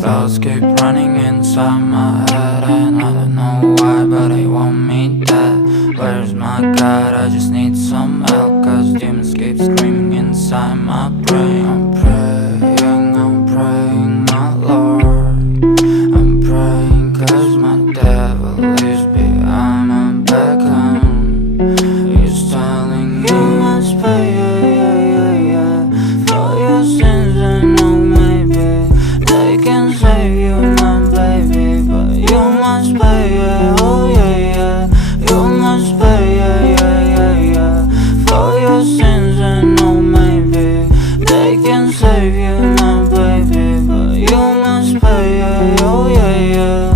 Thoughts keep running inside my head, and I don't know why, but they want me dead. Where's my God? I just need some help, cause demons keep screaming inside my brain. I'm praying, my Lord. I'm praying cause my devil is behind my back home. He's telling you must pay, for your sins, and no, maybe they can save you, my baby, but you must pay, oh yeah, you must pay, for your sins, and no, maybe they can save you, my baby, but you must pay, oh yeah.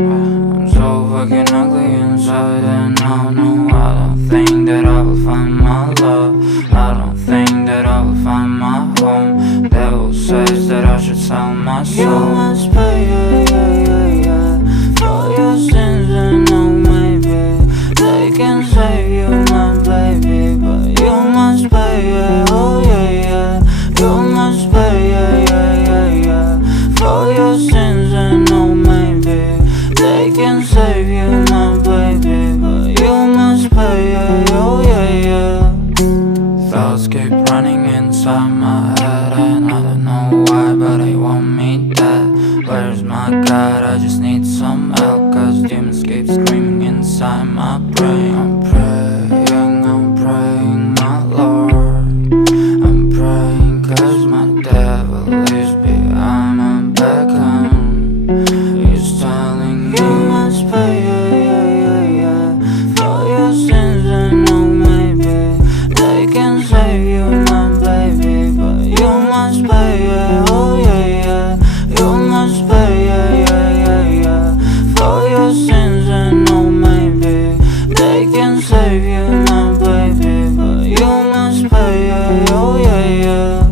I'm so fucking ugly inside, and I know I don't think that I will find my love. I don't think that I will find my home. Devil says that I should sell my soul. You must pay, for your sins, and no, maybe they can save you, my baby, but you must pay, oh yeah, you must pay, for your sins, and no, maybe they can save you, my baby, but you must pay, oh yeah. Thoughts keep running inside my head, and I don't know why, but they want me dead. Where's my God? I just need some help, cause demons keep screaming inside my brain. I'm praying, my Lord. I'm praying cause my devil is behind my back home. He's telling you must pay, for your sins, and no, maybe they can save you, my baby, but you must pay, oh yeah, you must pay, for your sins, and no, maybe they can save you, my baby, but you must pay, oh yeah.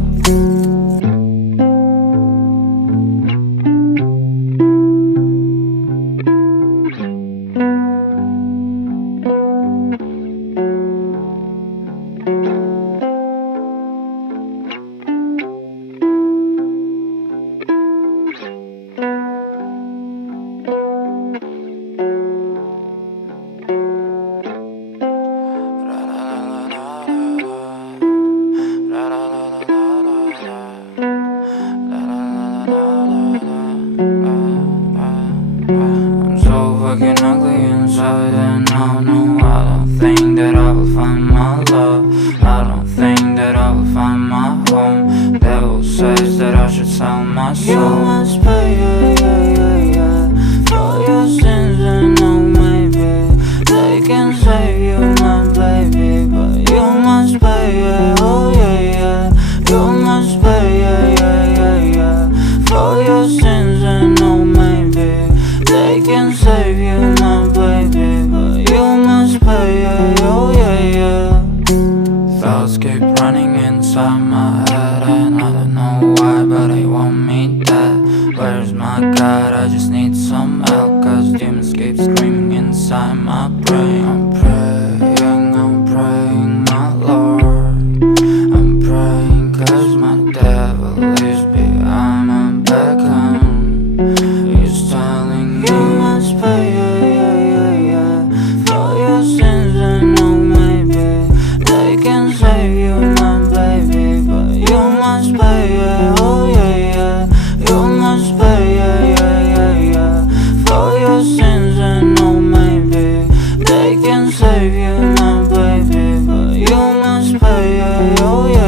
I'm so fucking ugly inside, and I know I don't think that I will find my love. I don't think that I will find my home. Devil says that I should sell my soul. You must pay, for your sins, and no, maybe they can save you, my baby, but you must pay, oh yeah, you must pay, for your sins, and no, maybe they can save you, my baby, but you must pay, oh yeah. Thoughts keep running inside my head, and I don't know why, but they want me dead. Where's my God? I just need some help, cause demons keep screaming inside my brain. I'm praying, my Lord. I'm praying cause my devil is behind my back home. He's telling you must pay, for your sins, and no, maybe they can save you, my baby, but you must pay, oh yeah, you must pay, for your sins, and no, maybe they can save you, my baby, but you must pay, oh yeah.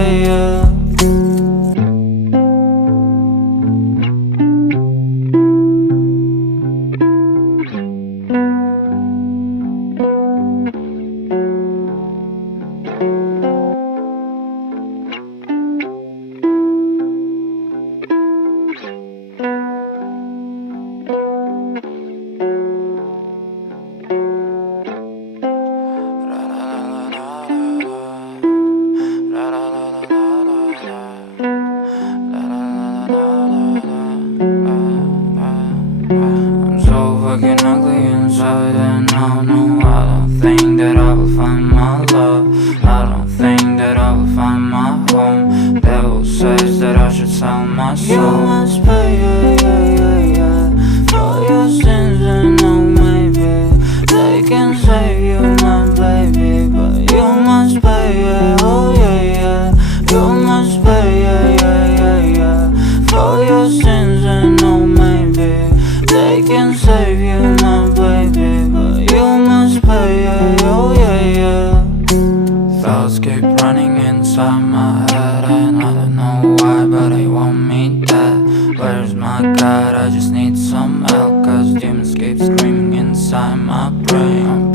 inside my head, and I don't know why, but they want me dead. Where's my God? I just need some help, cause demons keep screaming inside my brain. I'm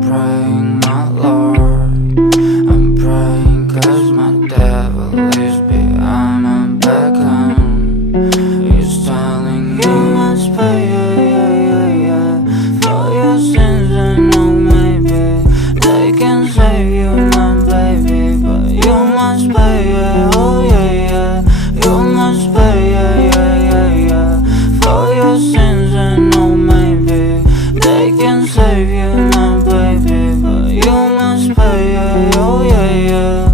praying, my Lord. I'm praying cause my devil is behind my back, he's telling me you must pay, for your sins. And no, maybe they can save you, my baby, but you must pay, oh yeah, you must pay, for your sins. And no, maybe they can save you, my baby, but you must pay, oh yeah.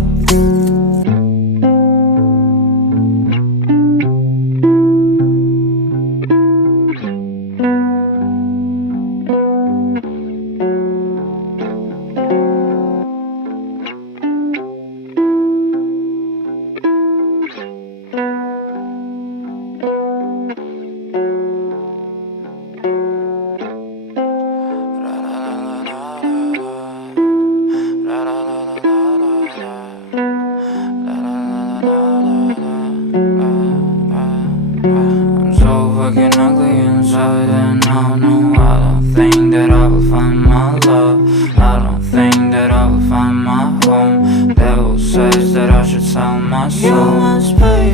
I'm so fucking ugly inside, and I don't think that I will find my love. I don't think that I will find my home. Devil says that I should sell my soul. You must pay,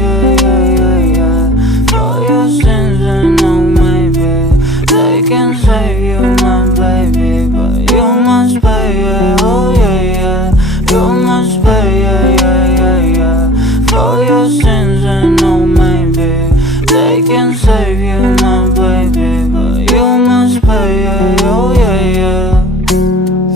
for your sins. And no, maybe they can save you, my baby, but you must pay, oh yeah, you must pay, for your sins. And no, maybe they can save you, my baby, but you must pay, oh yeah.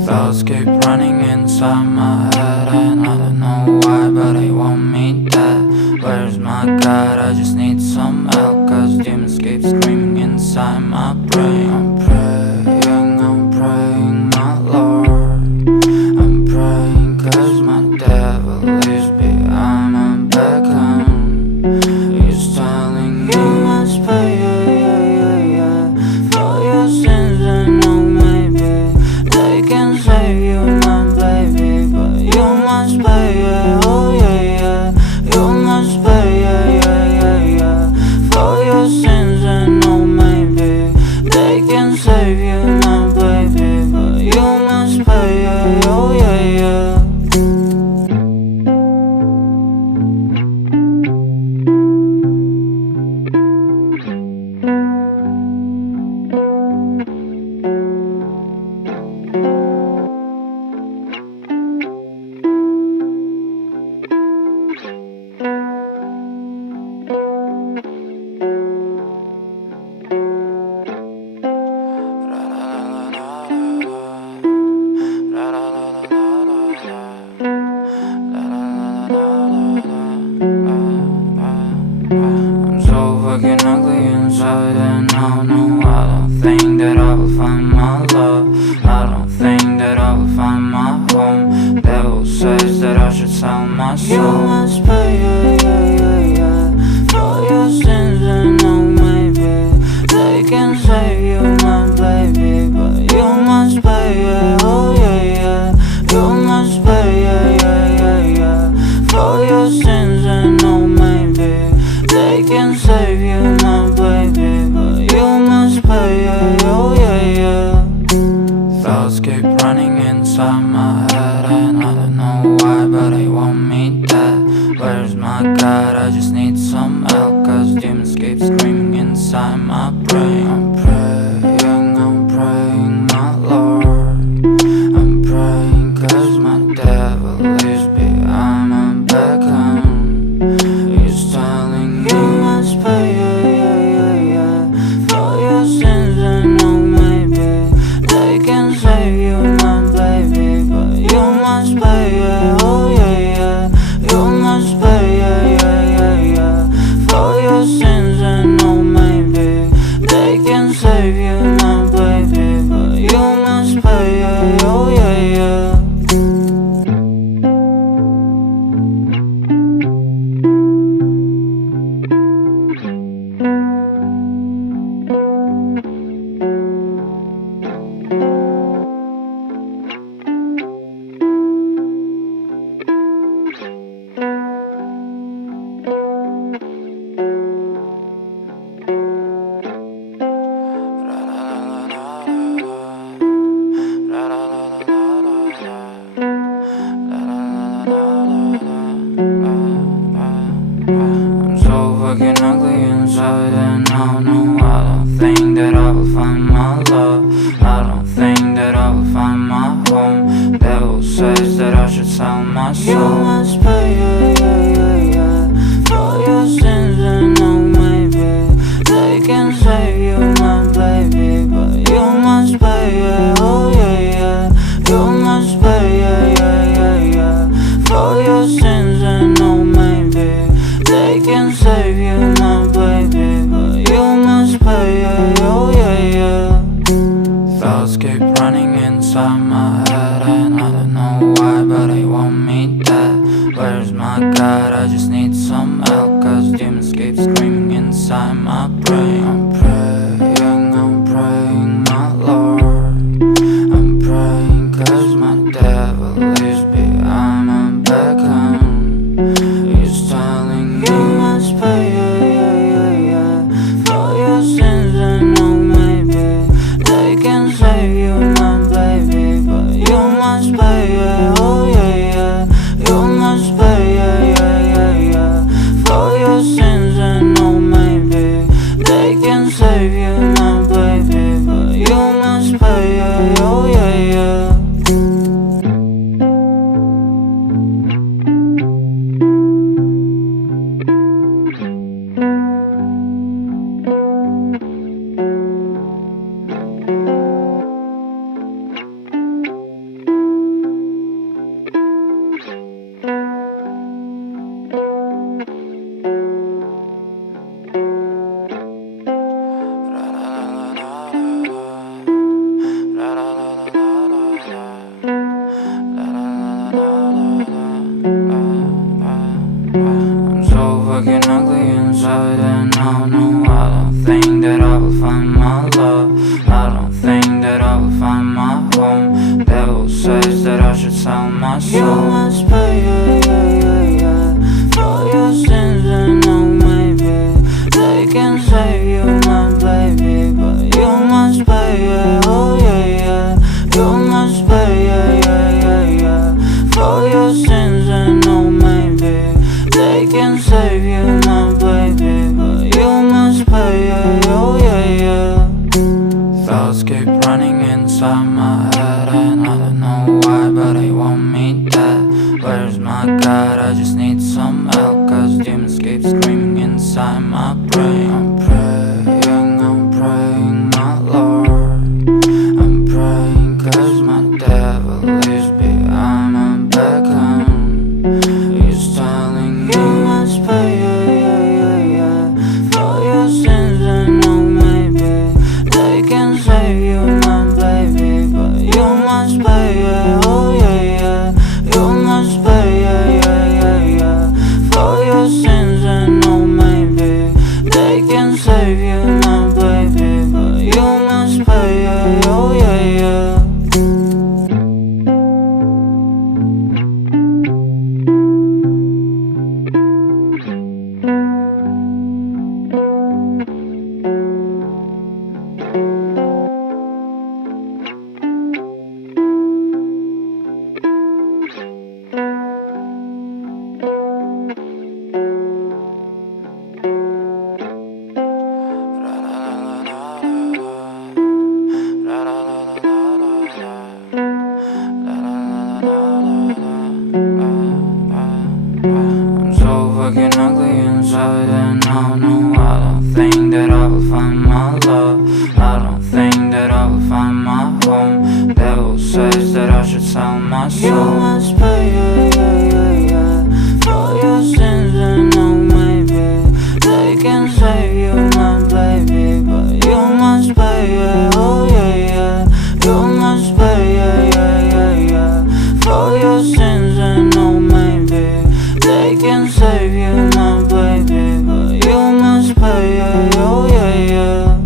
Thoughts keep running inside my head, and I don't know why, but they want me dead. Where's my God? I just need some help, cause demons keep screaming inside my brain. I'm praying, my Lord. I'm praying cause my devil is behind my back, he's telling me you must pay, for your sins. And no, maybe they can save you, my baby, but you must pay, oh yeah, you must pay, for your sins. And no, maybe they can save you, my baby, but you must pay, oh yeah. I'm so fucking ugly inside, and I don't think that I will find my love. I don't think that I will find my home. Devil says that I should sell my soul. You must pay, for your sins. And no, maybe they can save you, my baby, but you must pay, oh yeah, you must pay, for your sins. And no, maybe they can save you, my baby, but you must pay, oh yeah. Thoughts keep running inside my head, and I don't know why, but they want me dead. Where's my my soul. You must pay, for your sins, and oh maybe they can save you, my baby, but you must pay, oh yeah. You must pay, for your sins, and oh maybe they can save you, my baby, but you must pay, oh yeah. Thoughts keep running inside my head, and I don't know why, but they want me dead. Where's my God? I just need some help, cause demons keep screaming inside my brain. I'm praying, my Lord. I'm praying cause my devil is behind my back home. He's telling me you must pay, for your sins, and oh maybe they can save you, my baby, but you must pay, oh yeah. You must pay, for your sins, and oh maybe they can save you, my baby, but you must pay, oh yeah. I'm so fucking ugly inside, and I don't think that I will find my love. I don't think that I will find my home. Devil says that I should sell my soul. You must pay, for your sins, and oh maybe they can save you, my baby, but you must pay, oh yeah. You must pay, for your sins, and oh maybe they can save you, my baby, but you must pay, oh yeah. Thoughts keep running inside my head, and I don't know why, but they want me dead. Where's my God? I just need some help, cause demons keep screaming inside my brain. I'm praying, my Lord. I'm praying cause my devil is behind my back home. He's telling me you must pay, for your sins, and oh maybe they can save you, my baby, but you must pay, oh yeah. You must pay, for your sins, and oh maybe they can save you, my baby, but you must pay, oh yeah. I'm so fucking ugly inside, and I don't think that I will find my love. I don't think that I will find my home. Devil says that I should sell my soul. You must pay, for your sins, and oh maybe they can save you, my baby, but you must pay, oh yeah. You must pay, for your sins, and oh maybe they can save you, my baby, but you must pay, oh yeah.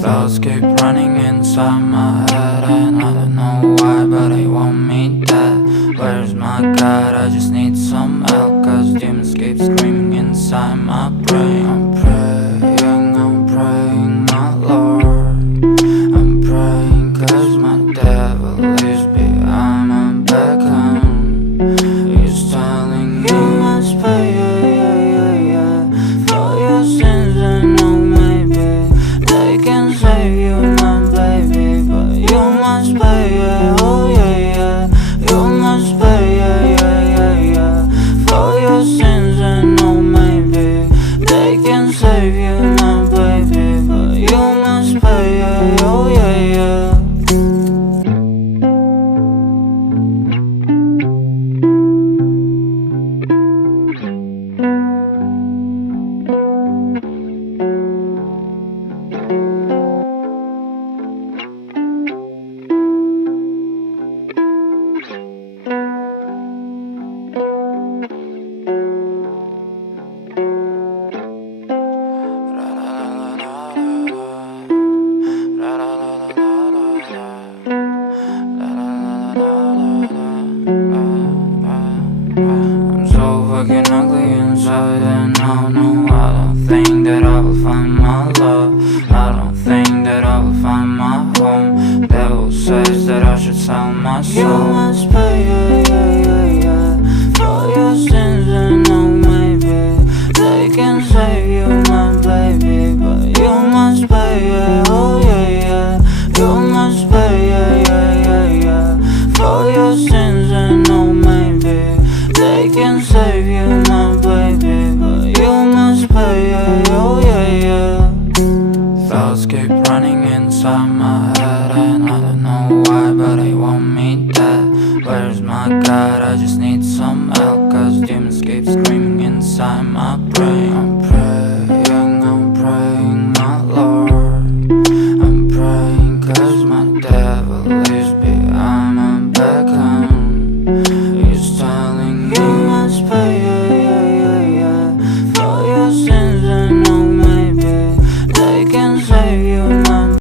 Thoughts keep running inside my head, and I don't know why, but they want me dead. Where's my God? I just need some help, cause demons keep screaming inside my brain. I'm praying, my Lord. I'm praying cause my devil is behind my back home. He's telling me you must pay, for your sins, and oh maybe they can save you, my baby, but you must pay, oh yeah. You must pay, They can save you